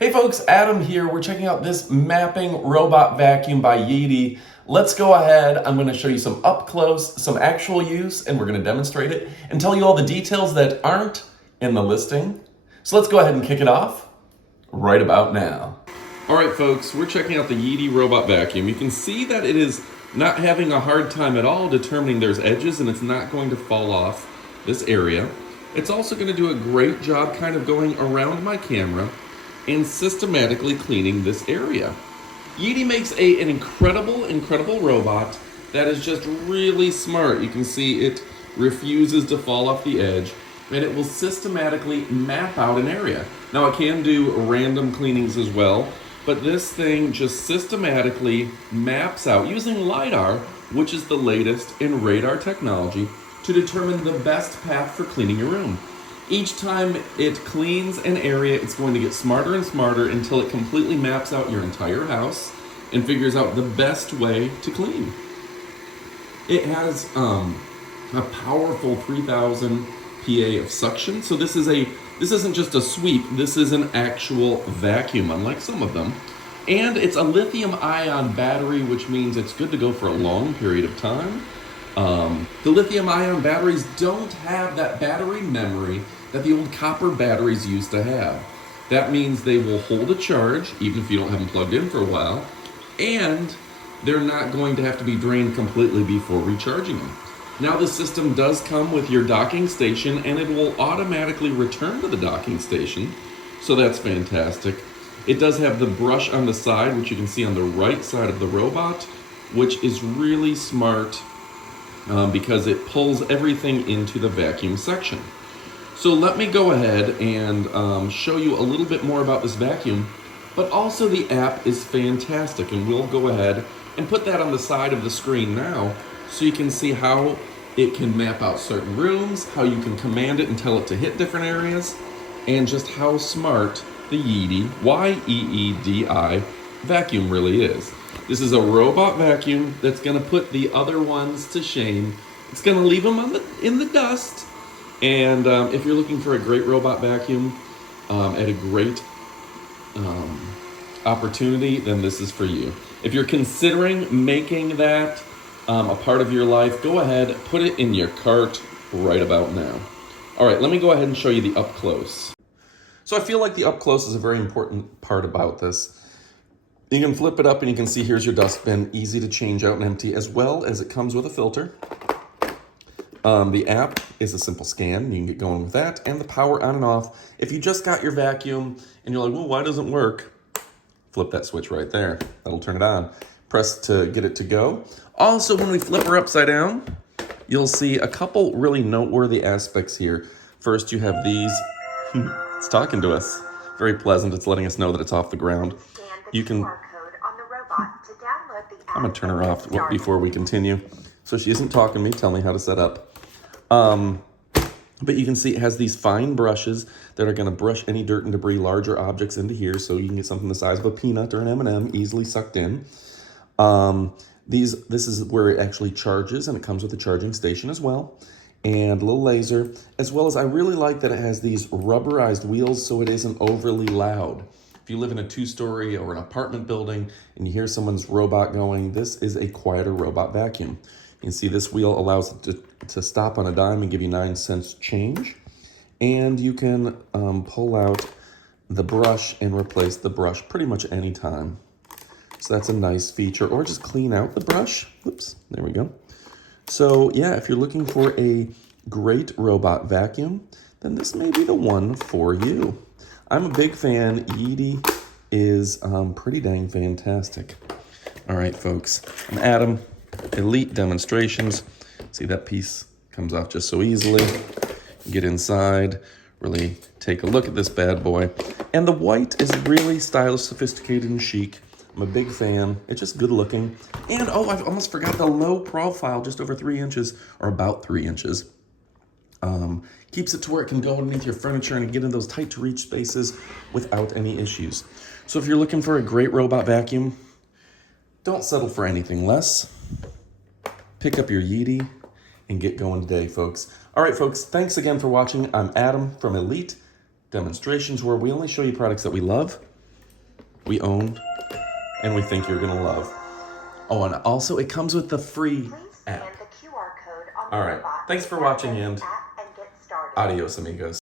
Hey folks, Adam here. We're checking out this mapping robot vacuum by Yeti. Let's go ahead. I'm going to show you some up close, some actual use, and we're going to demonstrate it and tell you all the details that aren't in the listing. So let's go ahead and kick it off right about now. All right, folks, we're checking out the Yeti robot vacuum. You can see that it is not having a hard time at all determining there's edges and it's not going to fall off this area. It's also going to do a great job kind of going around my camera and systematically cleaning this area. Yeti makes an incredible robot that is just really smart. You can see it refuses to fall off the edge, and it will systematically map out an area. Now it can do random cleanings as well, but this thing just systematically maps out using LiDAR, which is the latest in radar technology, to determine the best path for cleaning your room. Each time it cleans an area, it's going to get smarter and smarter until it completely maps out your entire house and figures out the best way to clean. It has a powerful 3000 PA of suction, so this isn't just a sweep, this is an actual vacuum, unlike some of them. And it's a lithium-ion battery, which means it's good to go for a long period of time. The lithium-ion batteries don't have that battery memory that the old copper batteries used to have. That means they will hold a charge, even if you don't have them plugged in for a while, and they're not going to have to be drained completely before recharging them. Now the system does come with your docking station, and it will automatically return to the docking station, so that's fantastic. It does have the brush on the side, which you can see on the right side of the robot, which is really smart because it pulls everything into the vacuum section. So let me go ahead and show you a little bit more about this vacuum, but also the app is fantastic, and we'll go ahead and put that on the side of the screen now so you can see how it can map out certain rooms, how you can command it and tell it to hit different areas, and just how smart the Yeti, Y-E-E-D-I, vacuum really is. This is a robot vacuum that's going to put the other ones to shame. It's going to leave them in the dust. And if you're looking for a great robot vacuum at a great opportunity, then this is for you. If you're considering making that a part of your life, go ahead, put it in your cart right about now. All right, let me go ahead and show you the up close. So I feel like the up close is a very important part about this. You can flip it up and you can see here's your dustbin, easy to change out and empty, as well as it comes with a filter. The app is a simple scan. You can get going with that, and the power on and off. If you just got your vacuum and you're like, well, why doesn't it work? Flip that switch right there. That'll turn it on. Press to get it to go. Also, when we flip her upside down, you'll see a couple really noteworthy aspects here. First, you have these. It's talking to us. Very pleasant. It's letting us know that it's off the ground. You can. I'm gonna turn her off before we continue, so she isn't talking to me. Tell me how to set up. But you can see it has these fine brushes that are going to brush any dirt and debris, larger objects into here, so you can get something the size of a peanut or an M&M easily sucked in. This is where it actually charges, and it comes with a charging station as well, and a little laser, as well as I really like that it has these rubberized wheels so it isn't overly loud. If you live in a 2-story or an apartment building and you hear someone's robot going, this is a quieter robot vacuum. You can see this wheel allows it to stop on a dime and give you 9 cents change. And you can pull out the brush and replace the brush pretty much any time. So that's a nice feature. Or just clean out the brush. Oops, there we go. So yeah, if you're looking for a great robot vacuum, then this may be the one for you. I'm a big fan. Yeti is pretty dang fantastic. All right, folks. I'm Adam. Elite Demonstrations. See, that piece comes off just so easily. Get inside, really take a look at this bad boy. And the white is really stylish, sophisticated, and chic. I'm a big fan. It's just good looking. And oh, I almost forgot the low profile, just over 3 inches, or about 3 inches. Keeps it to where it can go underneath your furniture and get in those tight to reach spaces without any issues. So if you're looking for a great robot vacuum, don't settle for anything less. Pick up your Yeti and get going today, folks. All right, folks, thanks again for watching. I'm Adam from Elite Demonstrations, where we only show you products that we love we own and we think you're gonna love. Oh, and also it comes with the free app. All right, thanks for watching and adios, amigos.